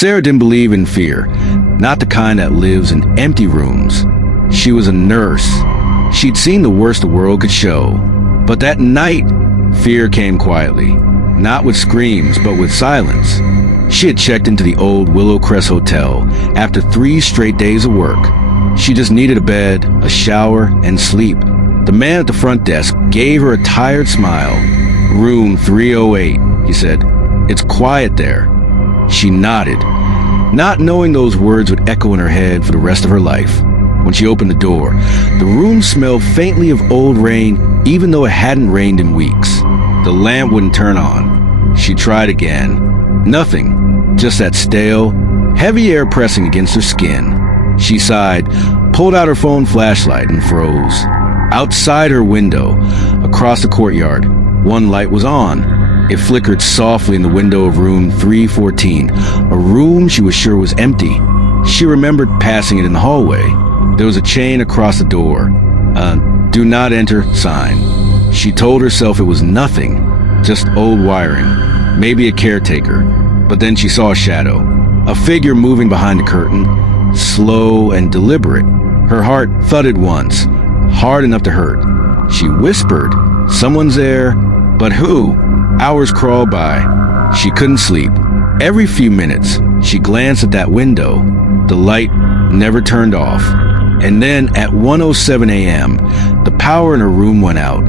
Sarah didn't believe in fear, not the kind that lives in empty rooms. She was a nurse. She'd seen the worst the world could show. But that night, fear came quietly, not with screams, but with silence. She had checked into the old Willow Crest Hotel after 3 straight days of work. She just needed a bed, a shower, and sleep. The man at the front desk gave her a tired smile. "Room 308, he said. "It's quiet there." She nodded, not knowing those words would echo in her head for the rest of her life. When she opened the door, the room smelled faintly of old rain, even though it hadn't rained in weeks. The lamp wouldn't turn on. She tried again. Nothing, just that stale, heavy air pressing against her skin. She sighed, pulled out her phone flashlight, and froze. Outside her window, across the courtyard, one light was on. It flickered softly in the window of room 314, a room she was sure was empty. She remembered passing it in the hallway. There was a chain across the door, a "Do not enter" sign. She told herself it was nothing, just old wiring, maybe a caretaker. But then she saw a shadow, a figure moving behind the curtain, slow and deliberate. Her heart thudded once, hard enough to hurt. She whispered, "Someone's there," but who? Hours crawled by. She couldn't sleep. Every few minutes, she glanced at that window. The light never turned off. And then at 1:07 a.m., the power in her room went out.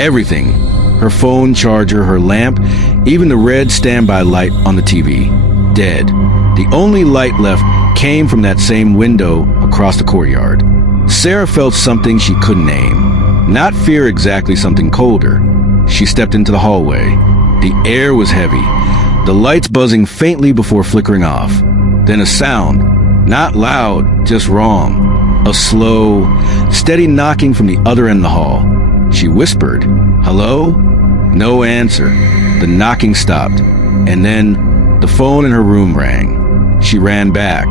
Everything. Her phone charger, her lamp, even the red standby light on the TV. Dead. The only light left came from that same window across the courtyard. Sarah felt something she couldn't name. Not fear exactly, something colder. She stepped into the hallway. The air was heavy, the lights buzzing faintly before flickering off. Then a sound, not loud, just wrong. A slow, steady knocking from the other end of the hall. She whispered, "Hello?" No answer. The knocking stopped, and then the phone in her room rang. She ran back,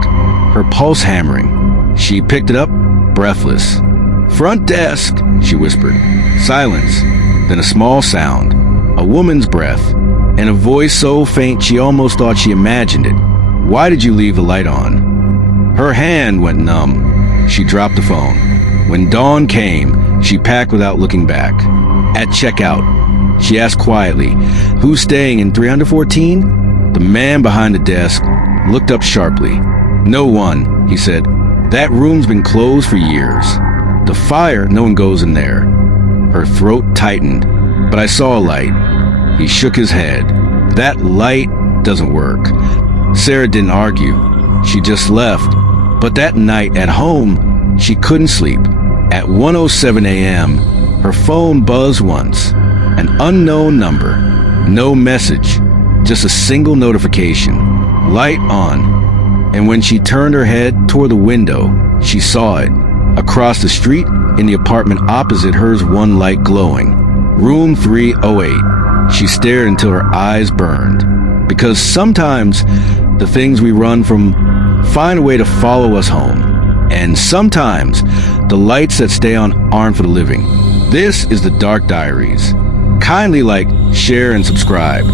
her pulse hammering. She picked it up, breathless. "Front desk," she whispered. Silence. Then a small sound, a woman's breath, and a voice so faint she almost thought she imagined it. "Why did you leave the light on?" Her hand went numb. She dropped the phone. When dawn came, she packed without looking back. At checkout, she asked quietly, "Who's staying in 314? The man behind the desk looked up sharply. "No one," he said. "That room's been closed for years. The fire, no one goes in there." Her throat tightened, but I saw a light. He shook his head. "That light doesn't work." Sarah didn't argue. She just left. But that night at home, she couldn't sleep. At 1:07 a.m., her phone buzzed once. An unknown number. No message. Just a single notification. Light on. And when she turned her head toward the window, she saw it. Across the street, in the apartment opposite hers, one light glowing. Room 308. She stared until her eyes burned. Because sometimes the things we run from find a way to follow us home. And sometimes the lights that stay on aren't for the living. This is the Dark Diaries. Kindly like, share, and subscribe.